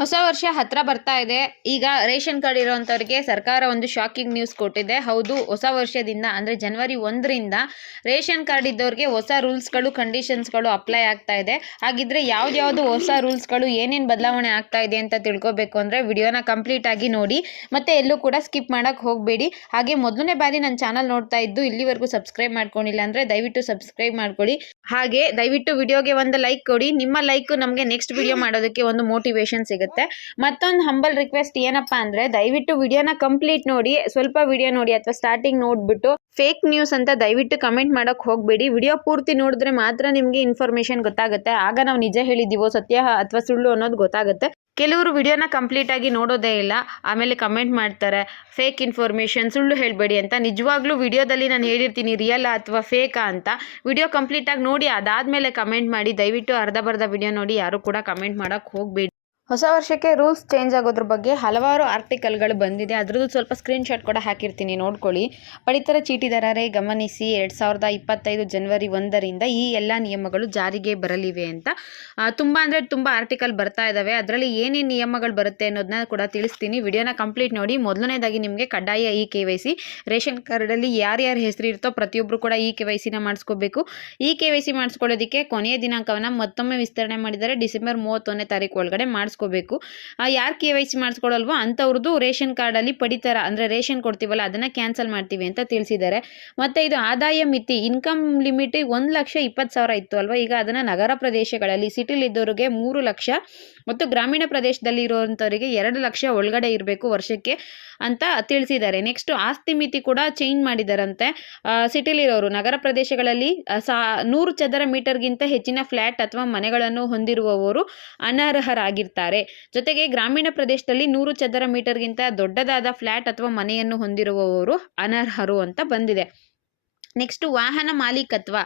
ಹೊಸ ವರ್ಷ ಹತ್ರ ಬರ್ತಾ ಇದೆ. ಈಗ ರೇಷನ್ ಕಾರ್ಡ್ ಇರೋಂಥವ್ರಿಗೆ ಸರ್ಕಾರ ಒಂದು ಶಾಕಿಂಗ್ ನ್ಯೂಸ್ ಕೊಟ್ಟಿದೆ. ಹೌದು, ಹೊಸ ವರ್ಷದಿಂದ ಅಂದರೆ ಜನವರಿ 1ರಿಂದ ರೇಷನ್ ಕಾರ್ಡ್ ಇದ್ದವ್ರಿಗೆ ಹೊಸ ರೂಲ್ಸ್ಗಳು ಕಂಡೀಷನ್ಸ್ಗಳು ಅಪ್ಲೈ ಆಗ್ತಾ ಇದೆ. ಹಾಗಿದ್ರೆ ಯಾವ್ದು ಹೊಸ ರೂಲ್ಸ್ಗಳು ಏನೇನು ಬದಲಾವಣೆ ಆಗ್ತಾ ಇದೆ ಅಂತ ತಿಳ್ಕೊಬೇಕು ಅಂದರೆ ವಿಡಿಯೋನ ಕಂಪ್ಲೀಟ್ ಆಗಿ ನೋಡಿ, ಮತ್ತೆ ಎಲ್ಲೂ ಕೂಡ ಸ್ಕಿಪ್ ಮಾಡೋಕ್ಕೆ ಹೋಗಬೇಡಿ. ಹಾಗೆ ಮೊದಲನೇ ಬಾರಿ ನನ್ನ ಚಾನಲ್ ನೋಡ್ತಾ ಇದ್ದು ಇಲ್ಲಿವರೆಗೂ ಸಬ್ಸ್ಕ್ರೈಬ್ ಮಾಡ್ಕೊಂಡಿಲ್ಲ ಅಂದರೆ ದಯವಿಟ್ಟು ಸಬ್ಸ್ಕ್ರೈಬ್ ಮಾಡ್ಕೊಳ್ಳಿ. ಹಾಗೆ ದಯವಿಟ್ಟು ವಿಡಿಯೋಗೆ ಒಂದು ಲೈಕ್ ಕೊಡಿ. ನಿಮ್ಮ ಲೈಕ್ ನಮಗೆ ನೆಕ್ಸ್ಟ್ ವಿಡಿಯೋ ಮಾಡೋದಕ್ಕೆ ಒಂದು ಮೋಟಿವೇಶನ್ ಸಿಗುತ್ತೆ. ಮತ್ತೊಂದು ಹಂಬಲ್ ರಿಕ್ವೆಸ್ಟ್ ಏನಪ್ಪಾ ಅಂದ್ರೆ ದಯವಿಟ್ಟು ವಿಡಿಯೋನ ಕಂಪ್ಲೀಟ್ ನೋಡಿ, ಸ್ವಲ್ಪ ವಿಡಿಯೋ ನೋಡಿ ಅಥವಾ ಸ್ಟಾರ್ಟಿಂಗ್ ನೋಡ್ಬಿಟ್ಟು ಫೇಕ್ ನ್ಯೂಸ್ ಅಂತ ದಯವಿಟ್ಟು ಕಮೆಂಟ್ ಮಾಡಕ್ ಹೋಗಬೇಡಿ. ವಿಡಿಯೋ ಪೂರ್ತಿ ನೋಡಿದ್ರೆ ಮಾತ್ರ ನಿಮಗೆ ಇನ್ಫಾರ್ಮೇಶನ್ ಗೊತ್ತಾಗುತ್ತೆ. ಆಗ ನಾವು ನಿಜ ಹೇಳಿದ್ದೀವೋ ಸತ್ಯ ಅಥವಾ ಸುಳ್ಳು ಅನ್ನೋದು ಗೊತ್ತಾಗುತ್ತೆ. ಕೆಲವರು ವಿಡಿಯೋನ ಕಂಪ್ಲೀಟ್ ಆಗಿ ನೋಡೋದೇ ಇಲ್ಲ, ಆಮೇಲೆ ಕಮೆಂಟ್ ಮಾಡ್ತಾರೆ ಫೇಕ್ ಇನ್ಫಾರ್ಮೇಷನ್, ಸುಳ್ಳು ಹೇಳಬೇಡಿ ಅಂತ. ನಿಜವಾಗ್ಲೂ ವಿಡಿಯೋದಲ್ಲಿ ನಾನು ಹೇಳಿರ್ತೀನಿ ರಿಯಲ್ ಅಥವಾ ಫೇಕಾ ಅಂತ. ವಿಡಿಯೋ ಕಂಪ್ಲೀಟ್ ಆಗಿ ನೋಡಿ, ಅದಾದಮೇಲೆ ಕಮೆಂಟ್ ಮಾಡಿ. ದಯವಿಟ್ಟು ಅರ್ಧ ಬರ್ಧ ವಿಡಿಯೋ ನೋಡಿ, ಯಾರು ಕೂಡ ಕಮೆಂಟ್ ಮಾಡೋಕ್ಕೆ ಹೋಗಬೇಡಿ. ಹೊಸ ವರ್ಷಕ್ಕೆ ರೂಲ್ಸ್ ಚೇಂಜ್ ಆಗೋದ್ರ ಬಗ್ಗೆ ಹಲವಾರು ಆರ್ಟಿಕಲ್ಗಳು ಬಂದಿದೆ. ಅದರದ್ದು ಸ್ವಲ್ಪ ಸ್ಕ್ರೀನ್ಶಾಟ್ ಕೂಡ ಹಾಕಿರ್ತೀನಿ, ನೋಡ್ಕೊಳ್ಳಿ. ಪಡಿತರ ಚೀಟಿದಾರರೇ ಗಮನಿಸಿ, 2025 ಜನವರಿ 1ರಿಂದ ಈ ಎಲ್ಲ ನಿಯಮಗಳು ಜಾರಿಗೆ ಬರಲಿವೆ ಅಂತ ತುಂಬ ಅಂದರೆ ತುಂಬ ಆರ್ಟಿಕಲ್ ಬರ್ತಾ ಇದ್ದಾವೆ. ಅದರಲ್ಲಿ ಏನೇನು ನಿಯಮಗಳು ಬರುತ್ತೆ ಅನ್ನೋದನ್ನ ಕೂಡ ತಿಳಿಸ್ತೀನಿ. ವಿಡಿಯೋನ ಕಂಪ್ಲೀಟ್ ನೋಡಿ. ಮೊದಲನೇದಾಗಿ ನಿಮಗೆ ಕಡ್ಡಾಯ KYC. ರೇಷನ್ ಕಾರ್ಡಲ್ಲಿ ಯಾರ್ಯಾರ ಹೆಸರು ಇರುತ್ತೋ ಪ್ರತಿಯೊಬ್ಬರು ಕೂಡ KYCನ ಮಾಡಿಸ್ಕೋಬೇಕು. KYC ಮಾಡಿಸ್ಕೊಳ್ಳೋದಕ್ಕೆ ಕೊನೆಯ ದಿನಾಂಕವನ್ನು ಮತ್ತೊಮ್ಮೆ ವಿಸ್ತರಣೆ ಮಾಡಿದ್ದಾರೆ. ಡಿಸೆಂಬರ್ 31ನೇ ತಾರೀಕು ಒಳಗಡೆ ಮಾಡಿಸ್ಕೋಬೇಕು. ಯಾರು KYC ಮಾಡಿಸ್ಕೊಳ್ಳಲ್ವೋ ಅಂಥವ್ರದ್ದು ರೇಷನ್ ಕಾರ್ಡಲ್ಲಿ ಪಡಿತರ ಅಂದರೆ ರೇಷನ್ ಕೊಡ್ತೀವಲ್ಲ ಅದನ್ನು ಕ್ಯಾನ್ಸಲ್ ಮಾಡ್ತೀವಿ ಅಂತ ತಿಳಿಸಿದ್ದಾರೆ. ಮತ್ತು ಇದು ಆದಾಯ ಮಿತಿ, ಇನ್ಕಮ್ ಲಿಮಿಟ್ 1,20,000 ಇತ್ತು ಅಲ್ವಾ, ಈಗ ಅದನ್ನು ನಗರ ಪ್ರದೇಶಗಳಲ್ಲಿ ಸಿಟಿಲಿದ್ದವರಿಗೆ 3 ಲಕ್ಷ ಮತ್ತು ಗ್ರಾಮೀಣ ಪ್ರದೇಶದಲ್ಲಿ ಇರುವಂಥವರಿಗೆ 2 ಲಕ್ಷ ಒಳಗಡೆ ಇರಬೇಕು ವರ್ಷಕ್ಕೆ ಅಂತ ತಿಳಿಸಿದ್ದಾರೆ. ನೆಕ್ಸ್ಟ್ ಆಸ್ತಿ ಮಿತಿ ಕೂಡ ಚೇಂಜ್ ಮಾಡಿದಾರಂತೆ. ಸಿಟಿಲಿರೋರು ನಗರ ಪ್ರದೇಶಗಳಲ್ಲಿ 100 ಚದರ ಮೀಟರ್ಗಿಂತ ಹೆಚ್ಚಿನ ಫ್ಲ್ಯಾಟ್ ಅಥವಾ ಮನೆಗಳನ್ನು ಹೊಂದಿರುವವರು ಅನರ್ಹರಾಗಿರ್ತಾರೆ. ಜೊತೆಗೆ ಗ್ರಾಮೀಣ ಪ್ರದೇಶದಲ್ಲಿ 100 ಚದರ ಮೀಟರ್ಗಿಂತ ದೊಡ್ಡದಾದ ಫ್ಲ್ಯಾಟ್ ಅಥವಾ ಮನೆಯನ್ನು ಹೊಂದಿರುವವರು ಅನರ್ಹರು ಅಂತ ಬಂದಿದೆ. ನೆಕ್ಸ್ಟ್ ವಾಹನ ಮಾಲೀಕತ್ವ,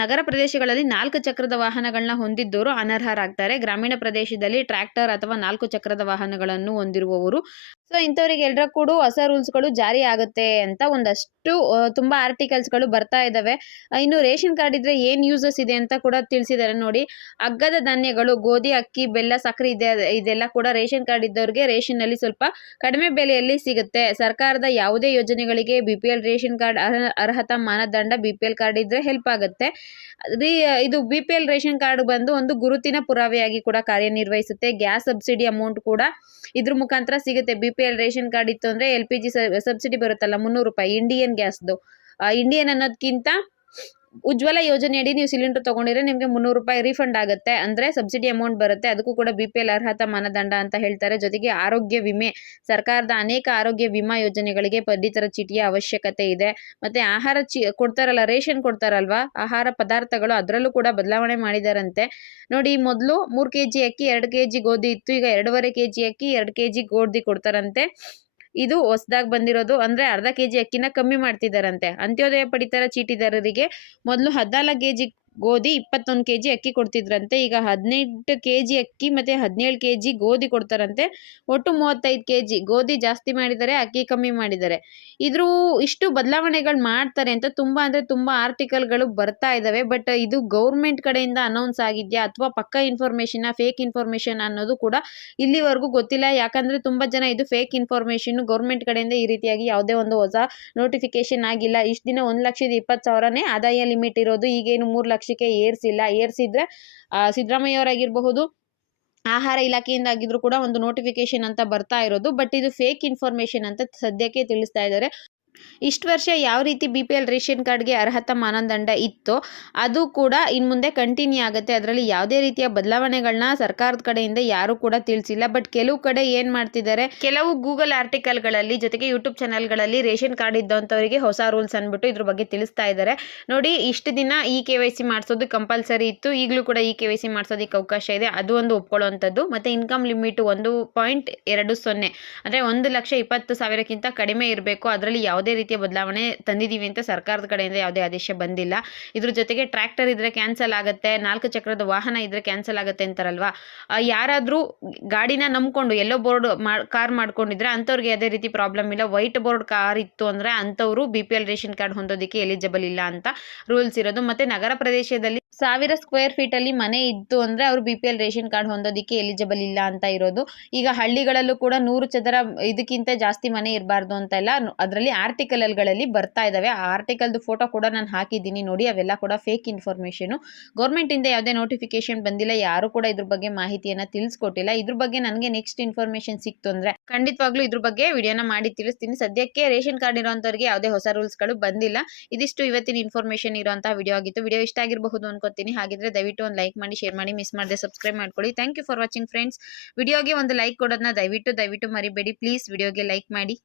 ನಗರ ಪ್ರದೇಶಗಳಲ್ಲಿ 4 ಚಕ್ರದ ವಾಹನಗಳನ್ನ ಹೊಂದಿದ್ದವರು ಅನರ್ಹರಾಗ್ತಾರೆ. ಗ್ರಾಮೀಣ ಪ್ರದೇಶದಲ್ಲಿ ಟ್ರ್ಯಾಕ್ಟರ್ ಅಥವಾ 4 ಚಕ್ರದ ವಾಹನಗಳನ್ನು ಹೊಂದಿರುವವರು. ಸೊ ಇಂಥವ್ರಿಗೆಲ್ಲರ ಕೂಡ ಹೊಸ ರೂಲ್ಸ್ಗಳು ಜಾರಿ ಆಗುತ್ತೆ ಅಂತ ಒಂದಷ್ಟು ತುಂಬ ಆರ್ಟಿಕಲ್ಸ್ಗಳು ಬರ್ತಾ ಇದ್ದಾವೆ. ಇನ್ನು ರೇಷನ್ ಕಾರ್ಡ್ ಇದ್ರೆ ಏನು ಯೂಸಸ್ ಇದೆ ಅಂತ ಕೂಡ ತಿಳಿಸಿದ್ದಾರೆ ನೋಡಿ. ಅಗ್ಗದ ಧಾನ್ಯಗಳು, ಗೋಧಿ, ಅಕ್ಕಿ, ಬೆಲ್ಲ, ಸಕ್ಕರೆ ಇದೆಲ್ಲ ಕೂಡ ರೇಷನ್ ಕಾರ್ಡ್ ಇದ್ದವ್ರಿಗೆ ರೇಷನ್ನಲ್ಲಿ ಸ್ವಲ್ಪ ಕಡಿಮೆ ಬೆಲೆಯಲ್ಲಿ ಸಿಗುತ್ತೆ. ಸರ್ಕಾರದ ಯಾವುದೇ ಯೋಜನೆಗಳಿಗೆ BPL ರೇಷನ್ ಕಾರ್ಡ್ ಅರ್ಹತಾ ಮಾನದಂಡ BPL ಕಾರ್ಡ್ ಇದ್ರೆ ಹೆಲ್ಪ್ ಆಗುತ್ತೆ. ಇದು BPL ರೇಷನ್ ಕಾರ್ಡ್ ಬಂದು ಒಂದು ಗುರುತಿನ ಪುರಾವೆಯಾಗಿ ಕೂಡ ಕಾರ್ಯನಿರ್ವಹಿಸುತ್ತೆ. ಗ್ಯಾಸ್ ಸಬ್ಸಿಡಿ ಅಮೌಂಟ್ ಕೂಡ ಇದ್ರ ಮುಖಾಂತರ ಸಿಗುತ್ತೆ. BPL ರೇಷನ್ ಕಾರ್ಡ್ ಇತ್ತು ಅಂದರೆ LPG ಸಬ್ಸಿಡಿ ಬರುತ್ತಲ್ಲ, 300 ರೂಪಾಯಿ ಇಂಡಿಯನ್ ಗ್ಯಾಸ್ದು. ಇಂಡಿಯನ್ ಅನ್ನೋದಕ್ಕಿಂತ ಉಜ್ವಲ ಯೋಜನೆಯಡಿ ನೀವು ಸಿಲಿಂಡರ್ ತೊಗೊಂಡಿದ್ರೆ ನಿಮಗೆ 300 ರೂಪಾಯಿ ರೀಫಂಡ್ ಆಗುತ್ತೆ, ಅಂದರೆ ಸಬ್ಸಿಡಿ ಅಮೌಂಟ್ ಬರುತ್ತೆ. ಅದಕ್ಕೂ ಕೂಡ BPL ಅರ್ಹತಾ ಮಾನದಂಡ ಅಂತ ಹೇಳ್ತಾರೆ. ಜೊತೆಗೆ ಆರೋಗ್ಯ ವಿಮೆ, ಸರ್ಕಾರದ ಅನೇಕ ಆರೋಗ್ಯ ವಿಮಾ ಯೋಜನೆಗಳಿಗೆ ಪಡಿತರ ಚೀಟಿಯ ಅವಶ್ಯಕತೆ ಇದೆ. ಮತ್ತು ಆಹಾರ ಕೊಡ್ತಾರಲ್ಲ, ರೇಷನ್ ಕೊಡ್ತಾರಲ್ವಾ, ಆಹಾರ ಪದಾರ್ಥಗಳು, ಅದರಲ್ಲೂ ಕೂಡ ಬದಲಾವಣೆ ಮಾಡಿದಾರಂತೆ ನೋಡಿ. ಮೊದಲು 3 kg ಅಕ್ಕಿ 2 kg ಗೋಧಿ ಇತ್ತು, ಈಗ 2.5 kg ಅಕ್ಕಿ 2 kg ಗೋಧಿ ಕೊಡ್ತಾರಂತೆ. ಇದು ಹೊಸದಾಗಿ ಬಂದಿರೋದು, ಅಂದರೆ ಅರ್ಧ kg ಅಕ್ಕಿನ ಕಮ್ಮಿ ಮಾಡ್ತಿದ್ದಾರಂತೆ. ಅಂತ್ಯೋದಯ ಪಡಿತರ ಚೀಟಿದಾರರಿಗೆ ಮೊದಲು 14 kg ಗೋಧಿ 21 kg ಅಕ್ಕಿ ಕೊಡ್ತಿದ್ರಂತೆ, ಈಗ 18 kg ಅಕ್ಕಿ ಮತ್ತು 17 kg ಗೋಧಿ ಕೊಡ್ತಾರಂತೆ. ಒಟ್ಟು 35 kg ಗೋಧಿ ಜಾಸ್ತಿ ಮಾಡಿದ್ದಾರೆ, ಅಕ್ಕಿ ಕಮ್ಮಿ ಮಾಡಿದ್ದಾರೆ. ಇಷ್ಟು ಬದಲಾವಣೆಗಳು ಮಾಡ್ತಾರೆ ಅಂತ ತುಂಬ ಅಂದರೆ ತುಂಬ ಆರ್ಟಿಕಲ್ಗಳು ಬರ್ತಾ ಇದ್ದಾವೆ. ಬಟ್ ಇದು ಗೌರ್ಮೆಂಟ್ ಕಡೆಯಿಂದ ಅನೌನ್ಸ್ ಆಗಿದೆಯಾ ಅಥವಾ ಪಕ್ಕಾ ಇನ್ಫಾರ್ಮೇಷನ್, ಫೇಕ್ ಇನ್ಫಾರ್ಮೇಷನ್ ಅನ್ನೋದು ಕೂಡ ಇಲ್ಲಿವರೆಗೂ ಗೊತ್ತಿಲ್ಲ. ಯಾಕಂದರೆ ತುಂಬ ಜನ ಇದು ಫೇಕ್ ಇನ್ಫಾರ್ಮೇಷನ್, ಗೌರ್ಮೆಂಟ್ ಕಡೆಯಿಂದ ಈ ರೀತಿಯಾಗಿ ಯಾವುದೇ ಒಂದು ಹೊಸ ನೋಟಿಫಿಕೇಶನ್ ಆಗಿಲ್ಲ. ಇಷ್ಟು ದಿನ 1,20,000ನೇ ಆದಾಯ ಲಿಮಿಟ್ ಇರೋದು, ಈಗೇನು 3 ಲಕ್ಷಕ್ಕೆ ಏರ್ಸಿದ್ರೆ ಸಿದ್ದರಾಮಯ್ಯ ಅವರಾಗಿರಬಹುದು, ಆಹಾರ ಇಲಾಖೆಯಿಂದ ಆಗಿದ್ರು ಕೂಡ ಒಂದು ನೋಟಿಫಿಕೇಶನ್ ಅಂತ ಬರ್ತಾ ಇರೋದು. ಬಟ್ ಇದು ಫೇಕ್ ಇನ್ಫಾರ್ಮೇಷನ್ ಅಂತ ಸದ್ಯಕ್ಕೆ ತಿಳಿಸ್ತಾ ಇದ್ದಾರೆ. ಇಷ್ಟು ವರ್ಷ ಯಾವ ರೀತಿ BPL ರೇಷನ್ ಕಾರ್ಡ್ಗೆ ಅರ್ಹತಾ ಮಾನದಂಡ ಇತ್ತೋ ಅದು ಕೂಡ ಇನ್ನು ಮುಂದೆ ಕಂಟಿನ್ಯೂ ಆಗುತ್ತೆ. ಅದರಲ್ಲಿ ಯಾವುದೇ ರೀತಿಯ ಬದಲಾವಣೆಗಳನ್ನ ಸರ್ಕಾರದ ಕಡೆಯಿಂದ ಯಾರು ಕೂಡ ತಿಳಿಸಿಲ್ಲ. ಬಟ್ ಕೆಲವು ಕಡೆ ಏನು ಮಾಡ್ತಿದ್ದಾರೆ, ಕೆಲವು ಗೂಗಲ್ ಆರ್ಟಿಕಲ್ಗಳಲ್ಲಿ ಜೊತೆಗೆ ಯೂಟ್ಯೂಬ್ ಚಾನಲ್ಗಳಲ್ಲಿ ರೇಷನ್ ಕಾರ್ಡ್ ಇದ್ದಂಥವರಿಗೆ ಹೊಸ ರೂಲ್ಸ್ ಅಂದ್ಬಿಟ್ಟು ಇದ್ರ ಬಗ್ಗೆ ತಿಳಿಸ್ತಾ ಇದ್ದಾರೆ ನೋಡಿ. ಇಷ್ಟು ದಿನ KYC ಮಾಡಿಸೋದು ಕಂಪಲ್ಸರಿ ಇತ್ತು, ಈಗಲೂ ಕೂಡ KYC ಮಾಡಿಸೋದಕ್ಕೆ ಅವಕಾಶ ಇದೆ, ಅದು ಒಂದು ಒಪ್ಕೊಳ್ಳುವಂಥದ್ದು. ಮತ್ತು ಇನ್ಕಮ್ ಲಿಮಿಟ್ 1.20 ಅಂದರೆ 1,20,000ಕ್ಕಿಂತ ಕಡಿಮೆ ಇರಬೇಕು. ಅದರಲ್ಲಿ ಯಾವುದೇ ರೀತಿಯ ಬದಲಾವಣೆ ತಂದಿದ್ದೀವಿ ಅಂತ ಸರ್ಕಾರದ ಕಡೆಯಿಂದ ಯಾವುದೇ ಆದೇಶ ಬಂದಿಲ್ಲ. ಇದ್ರ ಜೊತೆಗೆ ಟ್ರ್ಯಾಕ್ಟರ್ ಇದ್ರೆ ಕ್ಯಾನ್ಸಲ್ ಆಗುತ್ತೆ, 4 ಚಕ್ರದ ವಾಹನ ಇದ್ರೆ ಕ್ಯಾನ್ಸಲ್ ಆಗುತ್ತೆ ಅಂತಾರಲ್ವಾ. ಯಾರಾದರೂ ಗಾಡಿನ ನಂಬ್ಕೊಂಡು ಎಲ್ಲೋ ಬೋರ್ಡ್ ಕಾರ್ ಮಾಡ್ಕೊಂಡಿದ್ರೆ ಅಂಥವ್ರಿಗೆ ಯಾವುದೇ ರೀತಿ ಪ್ರಾಬ್ಲಮ್ ಇಲ್ಲ. ವೈಟ್ ಬೋರ್ಡ್ ಕಾರ್ ಇತ್ತು ಅಂದರೆ ಅಂಥವರು BPL ರೇಷನ್ ಕಾರ್ಡ್ ಹೊಂದೋದಕ್ಕೆ ಎಲಿಜಿಬಲ್ ಇಲ್ಲ ಅಂತ ರೂಲ್ಸ್ ಇರೋದು. ಮತ್ತು ನಗರ ಪ್ರದೇಶದಲ್ಲಿ 1000 ಸ್ಕ್ವೇರ್ ಫೀಟಲ್ಲಿ ಮನೆ ಇತ್ತು ಅಂದರೆ ಅವರು BPL ರೇಷನ್ ಕಾರ್ಡ್ ಹೊಂದೋದಕ್ಕೆ ಎಲಿಜಿಬಲ್ ಇಲ್ಲ ಅಂತ ಇರೋದು. ಈಗ ಹಳ್ಳಿಗಳಲ್ಲೂ ಕೂಡ 100 ಚದರ ಇದಕ್ಕಿಂತ ಜಾಸ್ತಿ ಮನೆ ಇರಬಾರ್ದು ಅಂತ ಇಲ್ಲ. ಅದರಲ್ಲಿ ಆರ್ಟಿಕಲ್ಗಳಲ್ಲಿ ಬರ್ತಾ ಇದ್ದಾವೆ. ಆ ಆರ್ಟಿಕಲ್ದು ಫೋಟೋ ಕೂಡ ನಾನು ಹಾಕಿದ್ದೀನಿ ನೋಡಿ. ಅವೆಲ್ಲ ಕೂಡ ಫೇಕ್ ಇನ್ಫಾರ್ಮೇಷನು. ಗೌರ್ಮೆಂಟಿಂದ ಯಾವುದೇ ನೋಟಿಫಿಕೇಶನ್ ಬಂದಿಲ್ಲ. ಯಾರು ಕೂಡ ಇದ್ರ ಬಗ್ಗೆ ಮಾಹಿತಿಯನ್ನು ತಿಳಿಸ್ಕೊಟ್ಟಿಲ್ಲ. ಇದ್ರ ಬಗ್ಗೆ ನನಗೆ ನೆಕ್ಸ್ಟ್ ಇನ್ಫಾರ್ಮೇಷನ್ ಸಿಕ್ತು ಅಂದರೆ ಖಂಡಿತವಾಗ್ಲೂ ಇದ್ರ ಬಗ್ಗೆ ವಿಡಿಯೋನ ಮಾಡಿ ತಿಳಿಸ್ತೀನಿ. ಸದ್ಯಕ್ಕೆ ರೇಷನ್ ಕಾರ್ಡ್ ಇರೋಂಥವ್ರಿಗೆ ಯಾವುದೇ ಹೊಸ ರೂಲ್ಸ್ಗಳು ಬಂದಿಲ್ಲ. ಇದಿಷ್ಟು ಇವತ್ತಿನ ಇನ್ಫಾರ್ಮೇಷನ್ ಇರೋಂಥ ವಿಡಿಯೋ ಆಗಿತ್ತು. ವಿಡಿಯೋ ಇಷ್ಟ ಆಗಿರಬಹುದು ಅನ್ಕೋತೀನಿ. ಹಾಗಿದ್ರೆ ದಯವಿಟ್ಟು ಒಂದು ಲೈಕ್ ಮಾಡಿ, ಶೇರ್ ಮಾಡಿ, ಮಿಸ್ ಮಾಡದೆ ಸಬ್ಸ್ಕ್ರೈಬ್ ಮಾಡ್ಕೊಳ್ಳಿ. Thank you for watching friends. ವಿಡಿಯೋಗೆ ಒಂದು ಲೈಕ್ ಕೊಡೋದನ್ನ ದಯವಿಟ್ಟು ಮರಿಬೇಡಿ ಪ್ಲೀಸ್. ವಿಡಿಯೋಗೆ ಲೈಕ್ ಮಾಡಿ.